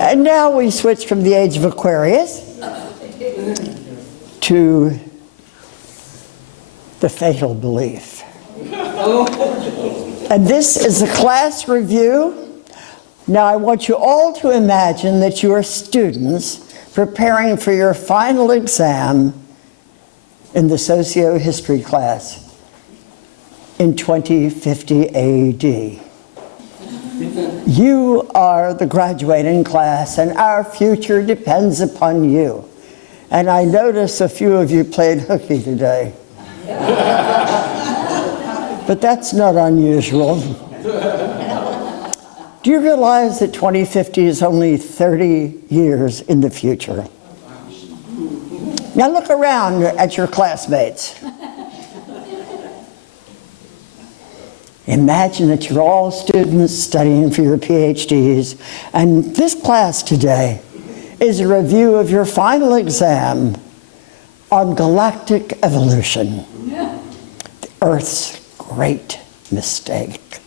And now we switch from the age of Aquarius to the fatal belief. And this is a class review. Now I want you all to imagine that you are students preparing for your final exam in the socio-history class in 2050 AD. You are the graduating class, and our future depends upon you. And I notice a few of you played hooky today. But that's not unusual. Do you realize that 2050 is only 30 years in the future? Now look around at your classmates. Imagine that you're all students studying for your PhDs, and this class today is a review of your final exam on galactic evolution, the Earth's great mistake.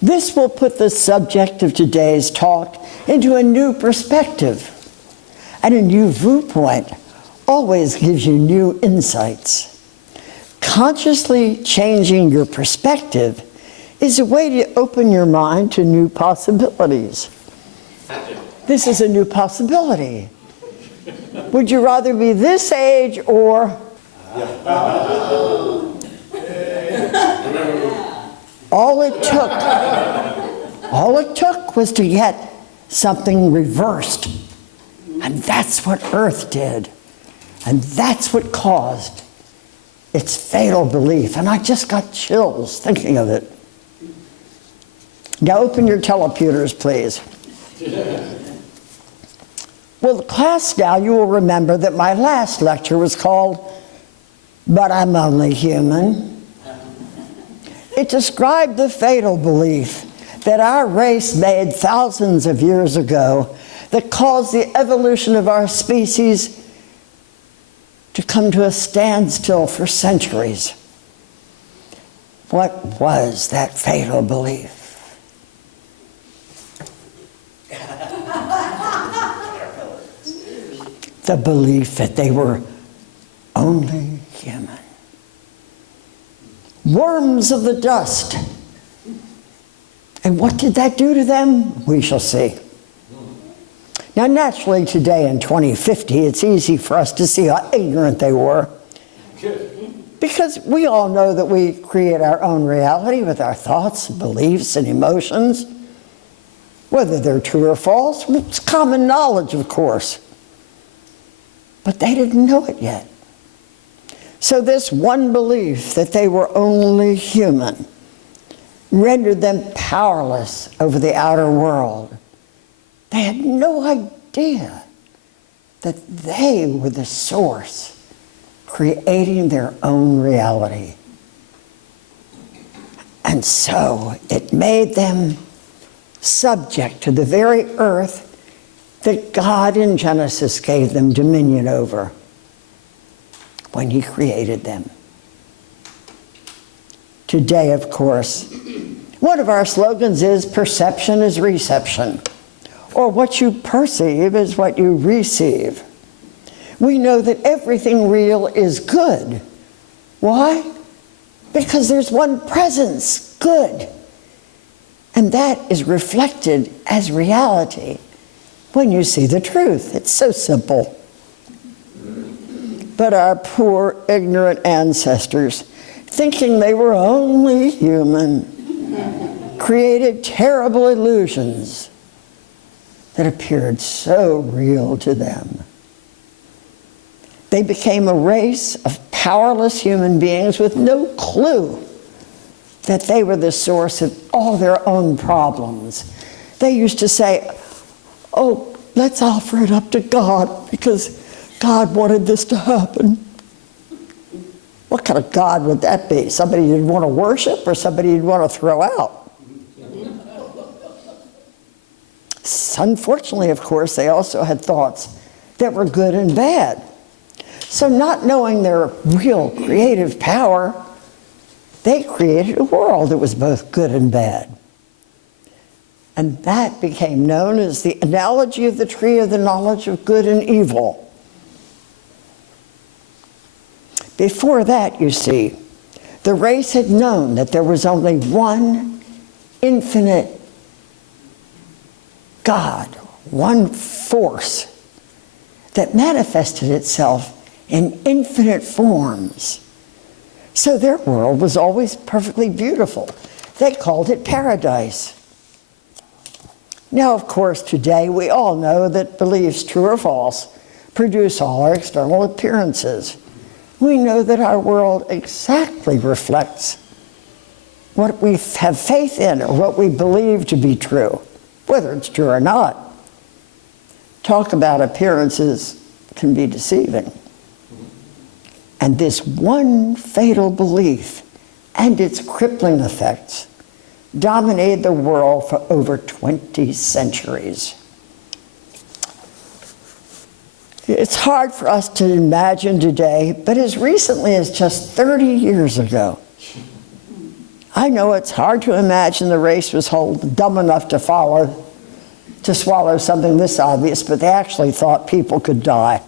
This will put the subject of today's talk into a new perspective, and a new viewpoint always gives you new insights. Consciously changing your perspective is a way to open your mind to new possibilities. This is a new possibility. Would you rather be this age or? All it took was to get something reversed. And that's what Earth did. And that's what caused its fatal belief. And I just got chills thinking of it. Now open your teleprompters, please. Well, the class now, you will remember that my last lecture was called, "But I'm Only Human." It described the fatal belief that our race made thousands of years ago that caused the evolution of our species to come to a standstill for centuries. What was that fatal belief? The belief that they were only human. Worms of the dust. And what did that do to them? We shall see. Now, naturally, today in 2050, it's easy for us to see how ignorant they were. Because we all know that we create our own reality with our thoughts, beliefs, and emotions. Whether they're true or false, it's common knowledge, of course. But they didn't know it yet. So this one belief that they were only human rendered them powerless over the outer world. They had no idea that they were the source creating their own reality. And so it made them subject to the very earth that God in Genesis gave them dominion over when He created them. Today, of course, one of our slogans is "Perception is reception," or what you perceive is what you receive. We know that everything real is good. Why? Because there's one presence, good. And that is reflected as reality when you see the truth. It's so simple. But our poor, ignorant ancestors, thinking they were only human, created terrible illusions that appeared so real to them. They became a race of powerless human beings with no clue that they were the source of all their own problems. They used to say, "Oh, let's offer it up to God because God wanted this to happen." What kind of God would that be? Somebody you'd want to worship or somebody you'd want to throw out? Unfortunately, of course, they also had thoughts that were good and bad. So not knowing their real creative power, they created a world that was both good and bad. And that became known as the analogy of the tree of the knowledge of good and evil. Before that, you see, the race had known that there was only one infinite God, one force that manifested itself in infinite forms. So their world was always perfectly beautiful. They called it paradise. Now, of course, today we all know that beliefs, true or false, produce all our external appearances. We know that our world exactly reflects what we have faith in or what we believe to be true, whether it's true or not. Talk about appearances can be deceiving. And this one fatal belief and its crippling effects dominated the world for over 20 centuries. It's hard for us to imagine today, but as recently as just 30 years ago, I know it's hard to imagine the race was dumb enough to swallow something this obvious, but they actually thought people could die.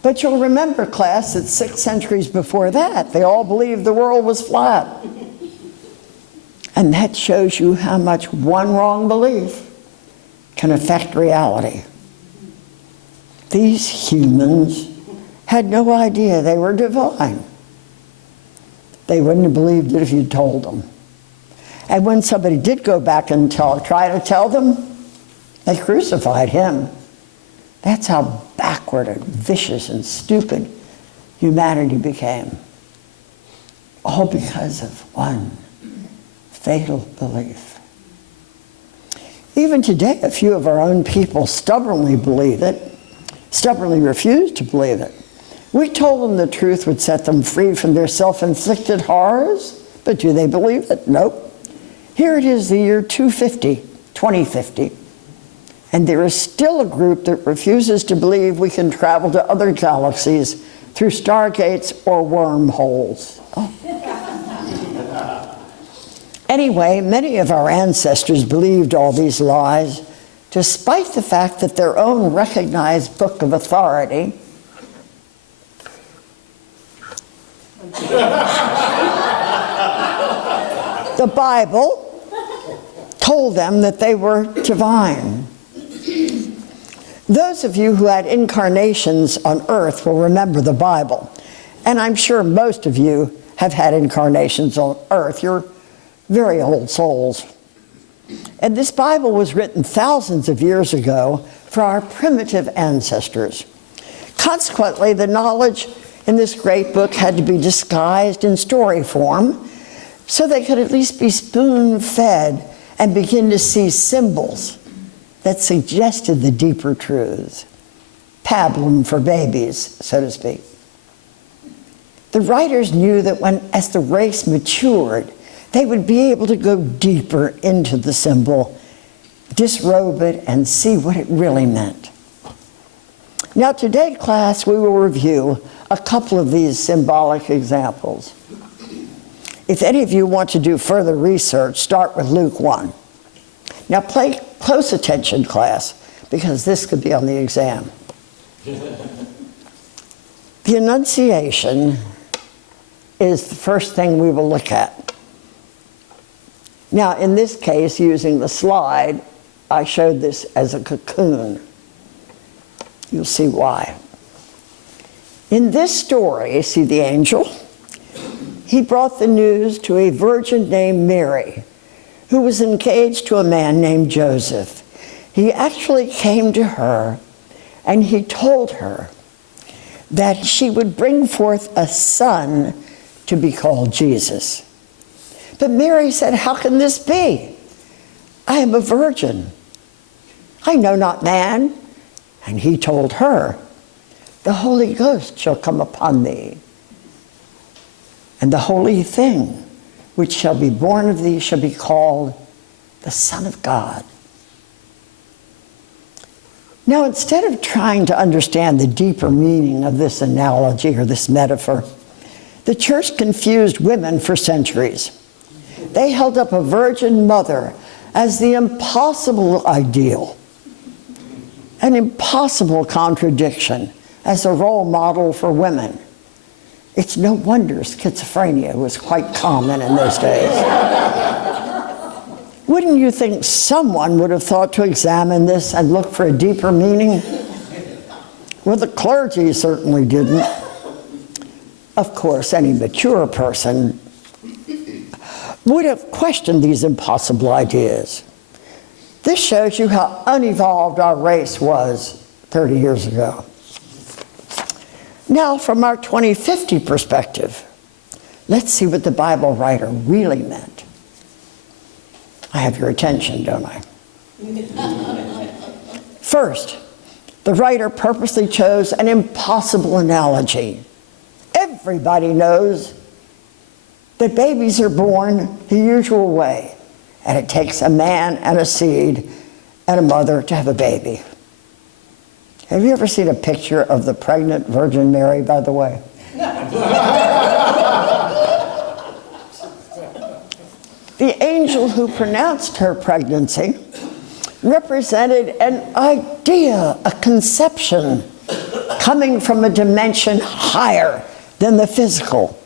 But you'll remember, class, that 6 centuries before that, they all believed the world was flat. And that shows you how much one wrong belief can affect reality. These humans had no idea they were divine. They wouldn't have believed it if you'd told them. And when somebody did go back and try to tell them, they crucified him. That's how backward and vicious and stupid humanity became. All because of one fatal belief. Even today, a few of our own people stubbornly refuse to believe it. We told them the truth would set them free from their self-inflicted horrors, but do they believe it? Nope. Here it is, the year 2050, and there is still a group that refuses to believe we can travel to other galaxies through stargates or wormholes. Oh. Anyway, many of our ancestors believed all these lies, despite the fact that their own recognized book of authority the Bible told them that they were divine. Those of you who had incarnations on earth will remember the Bible. And I'm sure most of you have had incarnations on earth. You're very old souls. And this Bible was written thousands of years ago for our primitive ancestors. Consequently, the knowledge in this great book had to be disguised in story form so they could at least be spoon-fed and begin to see symbols that suggested the deeper truths. Pablum for babies, so to speak. The writers knew that as the race matured, they would be able to go deeper into the symbol, disrobe it, and see what it really meant. Now today, class, we will review a couple of these symbolic examples. If any of you want to do further research, start with Luke 1. Now pay close attention, class, because this could be on the exam. The Annunciation is the first thing we will look at. Now, in this case, using the slide, I showed this as a cocoon. You'll see why. In this story, see the angel? He brought the news to a virgin named Mary, who was engaged to a man named Joseph. He actually came to her and he told her that she would bring forth a son to be called Jesus. But Mary said, "How can this be? I am a virgin. I know not man." And he told her, "The Holy Ghost shall come upon thee, and the holy thing which shall be born of thee shall be called the Son of God." Now, instead of trying to understand the deeper meaning of this analogy or this metaphor, the church confused women for centuries. They held up a virgin mother as the impossible ideal, an impossible contradiction as a role model for women. It's no wonder schizophrenia was quite common in those days. Wouldn't you think someone would have thought to examine this and look for a deeper meaning? Well, the clergy certainly didn't. Of course, any mature person would have questioned these impossible ideas. This shows you how unevolved our race was 30 years ago. Now, from our 2050 perspective, let's see what the Bible writer really meant. I have your attention, don't I? First, the writer purposely chose an impossible analogy. Everybody knows that babies are born the usual way, and it takes a man and a seed and a mother to have a baby. Have you ever seen a picture of the pregnant Virgin Mary, by the way? The angel who pronounced her pregnancy represented an idea, a conception, coming from a dimension higher than the physical.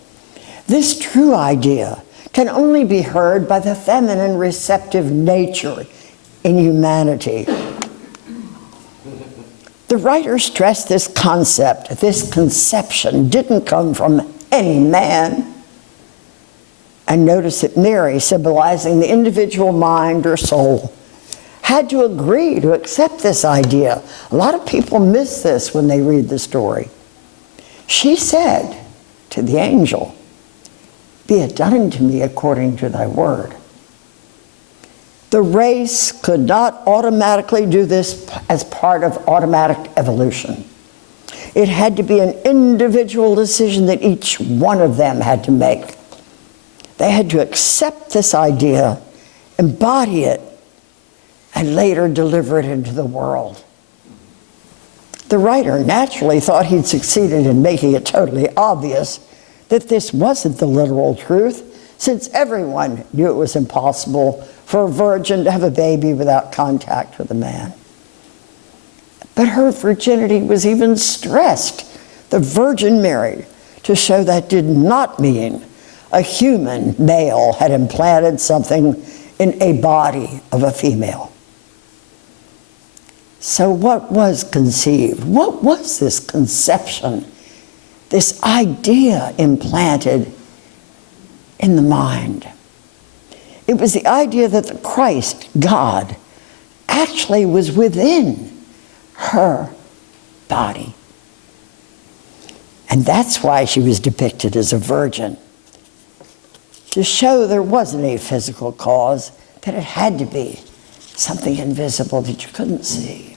This true idea can only be heard by the feminine receptive nature in humanity. The writer stressed this concept, this conception didn't come from any man. And notice that Mary, symbolizing the individual mind or soul, had to agree to accept this idea. A lot of people miss this when they read the story. She said to the angel, "Be it done unto me according to thy word." The race could not automatically do this as part of automatic evolution. It had to be an individual decision that each one of them had to make. They had to accept this idea, embody it, and later deliver it into the world. The writer naturally thought he'd succeeded in making it totally obvious that this wasn't the literal truth, since everyone knew it was impossible for a virgin to have a baby without contact with a man. But her virginity was even stressed, the Virgin Mary, to show that did not mean a human male had implanted something in a body of a female. So what was conceived? What was this conception, this idea implanted in the mind? It was the idea that the Christ, God, actually was within her body. And that's why she was depicted as a virgin, to show there wasn't a physical cause, that it had to be something invisible that you couldn't see.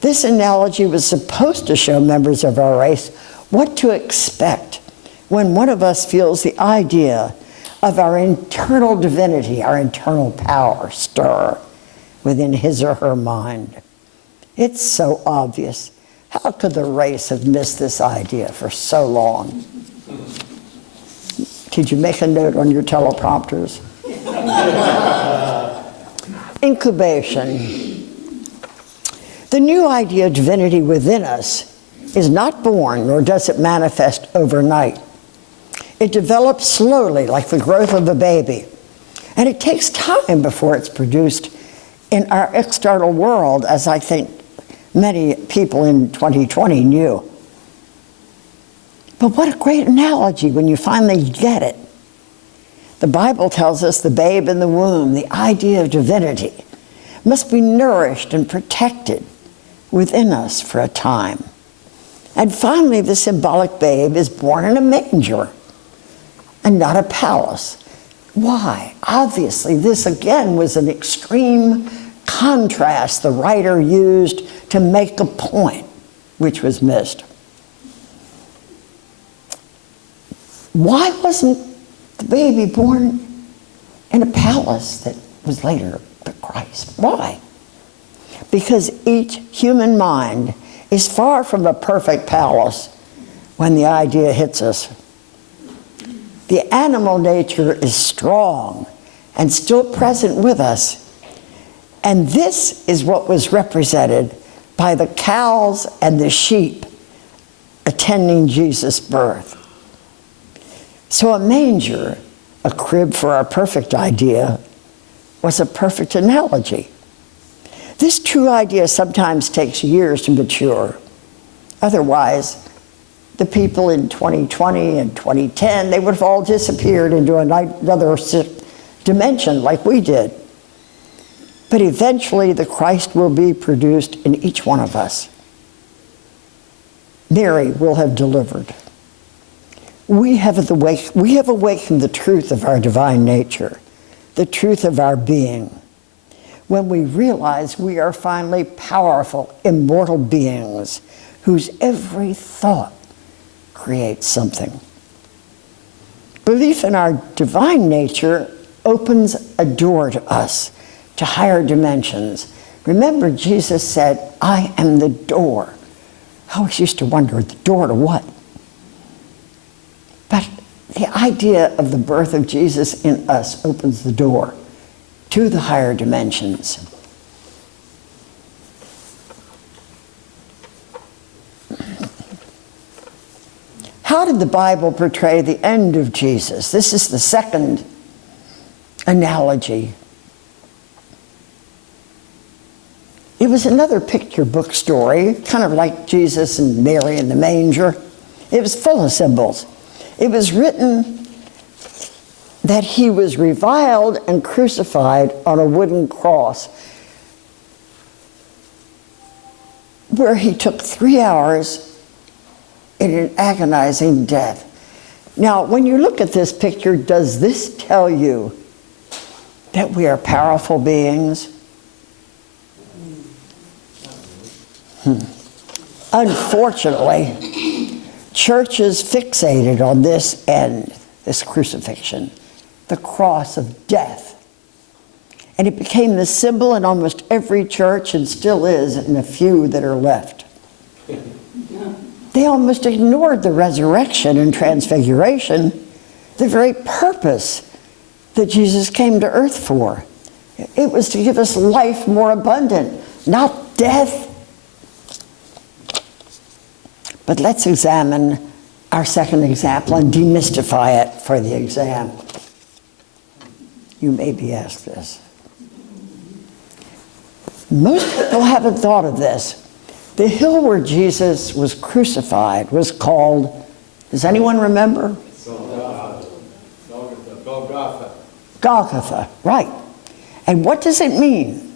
This analogy was supposed to show members of our race what to expect when one of us feels the idea of our internal divinity, our internal power stir within his or her mind. It's so obvious. How could the race have missed this idea for so long? Did you make a note on your teleprompters? Incubation. The new idea of divinity within us is not born, nor does it manifest overnight. It develops slowly, like the growth of a baby. And it takes time before it's produced in our external world, as I think many people in 2020 knew. But what a great analogy when you finally get it. The Bible tells us the babe in the womb, the idea of divinity, must be nourished and protected within us for a time. And finally, the symbolic babe is born in a manger and not a palace. Why? Obviously, this again was an extreme contrast the writer used to make a point, which was missed. Why wasn't the baby born in a palace that was later the Christ? Why? Because each human mind is far from a perfect palace when the idea hits us. The animal nature is strong and still present with us. And this is what was represented by the cows and the sheep attending Jesus' birth. So a manger, a crib for our perfect idea, was a perfect analogy. This true idea sometimes takes years to mature. Otherwise, the people in 2020 and 2010, they would have all disappeared into another dimension like we did. But eventually the Christ will be produced in each one of us. Mary will have delivered. We have awakened the truth of our divine nature, the truth of our being, when we realize we are finally powerful, immortal beings whose every thought creates something. Belief in our divine nature opens a door to us, to higher dimensions. Remember, Jesus said, I am the door. I always used to wonder, the door to what? But the idea of the birth of Jesus in us opens the door to the higher dimensions. How did the Bible portray the end of Jesus? This is the second analogy. It was another picture book story, kind of like Jesus and Mary in the manger. It was full of symbols. It was written that he was reviled and crucified on a wooden cross, where he took 3 hours in an agonizing death. Now, when you look at this picture, does this tell you that we are powerful beings? Unfortunately, churches fixated on this end, this crucifixion, the cross of death. And it became the symbol in almost every church, and still is in a few that are left. They almost ignored the resurrection and transfiguration, the very purpose that Jesus came to earth for. It was to give us life more abundant, not death. But let's examine our second example and demystify it for the exam. You may be asked this. Most people haven't thought of this. The hill where Jesus was crucified was called, does anyone remember? Golgotha. Golgotha, right. And what does it mean?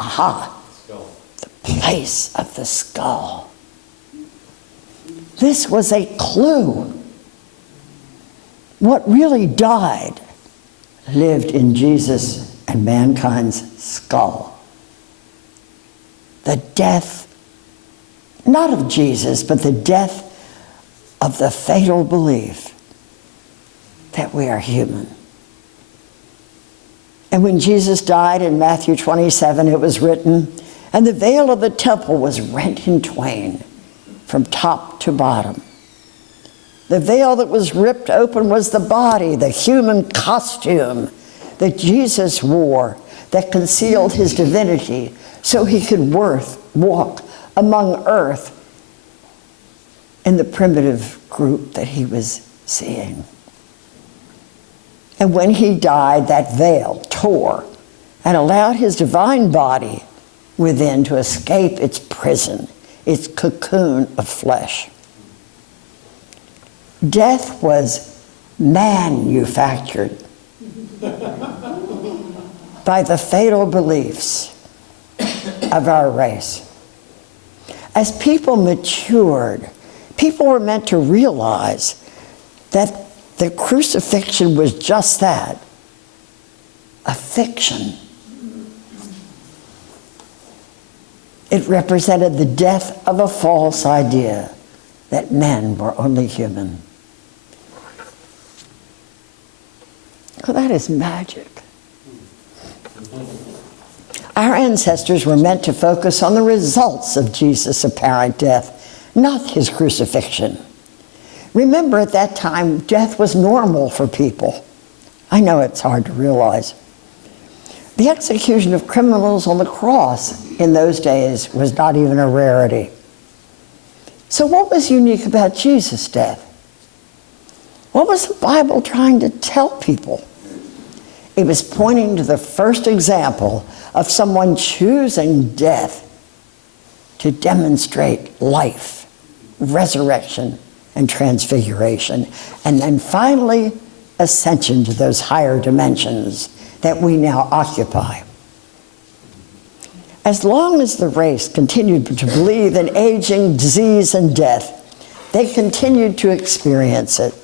Aha, the place of the skull. This was a clue. What really died lived in Jesus and mankind's skull. The death, not of Jesus, but the death of the fatal belief that we are human. And when Jesus died in Matthew 27, it was written, and the veil of the temple was rent in twain from top to bottom. The veil that was ripped open was the body, the human costume that Jesus wore that concealed his divinity so he could walk among earth in the primitive group that he was seeing. And when he died, that veil tore and allowed his divine body within to escape its prison, its cocoon of flesh. Death was manufactured by the fatal beliefs of our race. As people matured, people were meant to realize that the crucifixion was just that, a fiction. It represented the death of a false idea that men were only human. Well, that is magic. Our ancestors were meant to focus on the results of Jesus' apparent death, not his crucifixion. Remember, at that time, death was normal for people. I know it's hard to realize. The execution of criminals on the cross in those days was not even a rarity. So what was unique about Jesus' death? What was the Bible trying to tell people? It was pointing to the first example of someone choosing death to demonstrate life, resurrection, and transfiguration, and then finally ascension to those higher dimensions that we now occupy. As long as the race continued to believe in aging, disease, and death, they continued to experience it.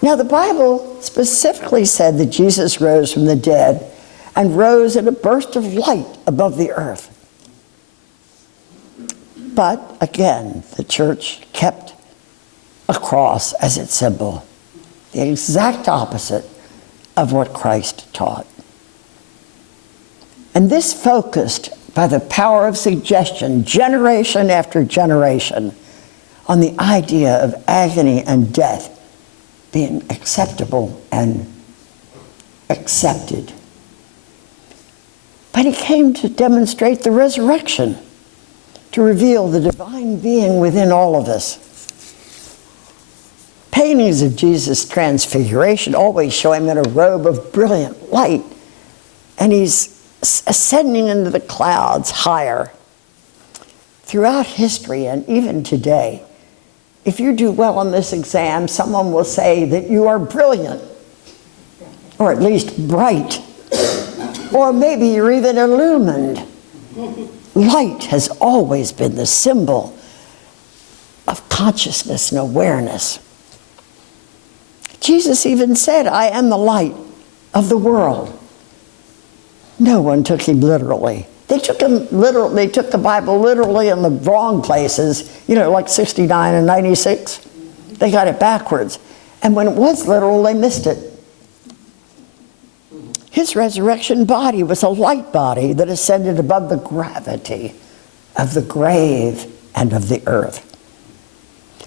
Now, the Bible specifically said that Jesus rose from the dead and rose in a burst of light above the earth. But again, the church kept a cross as its symbol, the exact opposite of what Christ taught. And this focused, by the power of suggestion, generation after generation, on the idea of agony and death being acceptable and accepted. But he came to demonstrate the resurrection, to reveal the divine being within all of us. Paintings of Jesus' transfiguration always show him in a robe of brilliant light, and he's ascending into the clouds higher. Throughout history and even today, if you do well on this exam, someone will say that you are brilliant, or at least bright, or maybe you're even illumined. Light has always been the symbol of consciousness and awareness. Jesus even said, "I am the light of the world." No one took him literally. They took the Bible literally in the wrong places, like 69 and 96. They got it backwards. And when it was literal, they missed it. His resurrection body was a light body that ascended above the gravity of the grave and of the earth.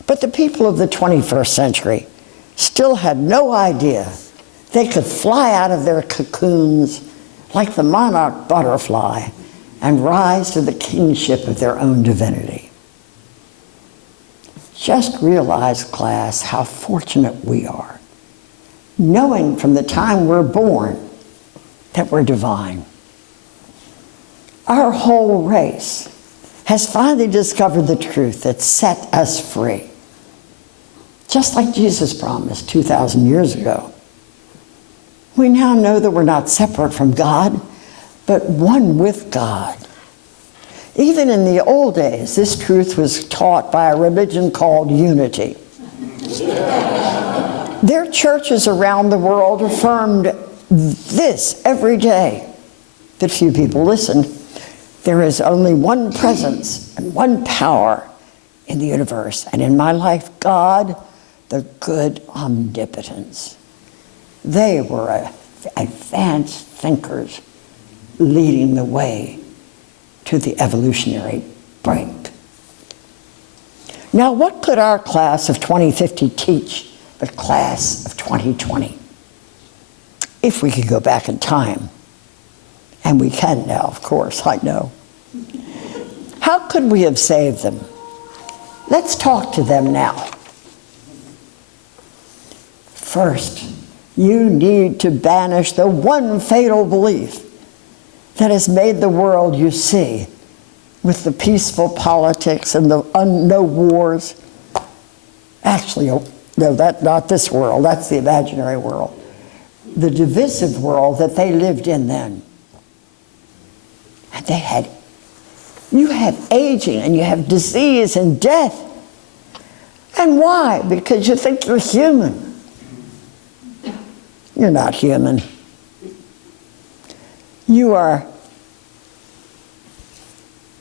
But the people of the 21st century still had no idea they could fly out of their cocoons like the monarch butterfly and rise to the kingship of their own divinity. Just realize, class, how fortunate we are, knowing from the time we're born that we're divine. Our whole race has finally discovered the truth that set us free, just like Jesus promised 2,000 years ago. We now know that we're not separate from God, but one with God. Even in the old days, this truth was taught by a religion called unity. Their churches around the world affirmed this every day, but few people listened. There is only one presence and one power in the universe, and in my life, God, the good omnipotence. They were advanced thinkers leading the way to the evolutionary break. Now, what could our class of 2050 teach the class of 2020? If we could go back in time, and we can now, of course, I know. How could we have saved them? Let's talk to them now. First, you need to banish the one fatal belief that has made the world you see, with the peaceful politics and the no wars. Actually, no, not this world, that's the imaginary world. The divisive world that they lived in then. And you have aging and you have disease and death. And why? Because you think you're human. You're not human. You are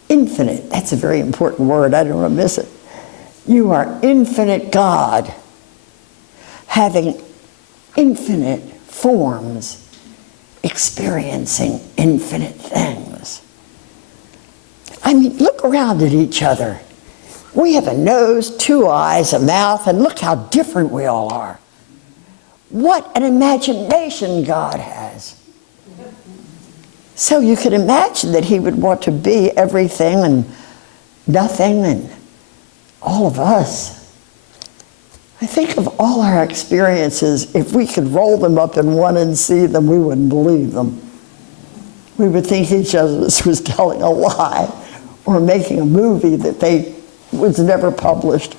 infinite. That's a very important word. I don't want to miss it. You are infinite God, having infinite forms, experiencing infinite things. I mean, look around at each other. We have a nose, 2 eyes, a mouth, and look how different we all are. What an imagination God has. So you can imagine that he would want to be everything and nothing and all of us. I think of all our experiences, if we could roll them up in one and see them, we wouldn't believe them. We would think each of us was telling a lie or making a movie that was never published.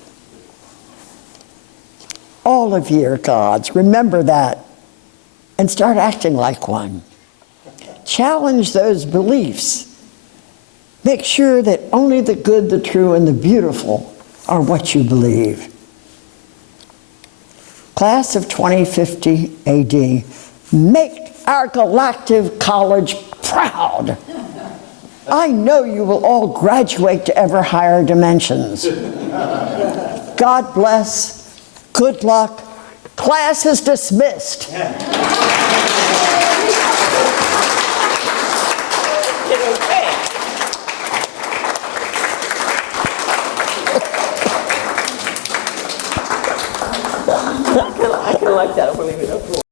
All of you are God's. Remember that and start acting like one. Challenge those beliefs. Make sure that only the good, the true, and the beautiful are what you believe. Class of 2050 AD, make our galactic college proud. I know you will all graduate to ever higher dimensions. God bless. Good luck. Class is dismissed. I kind of like that. I believe it.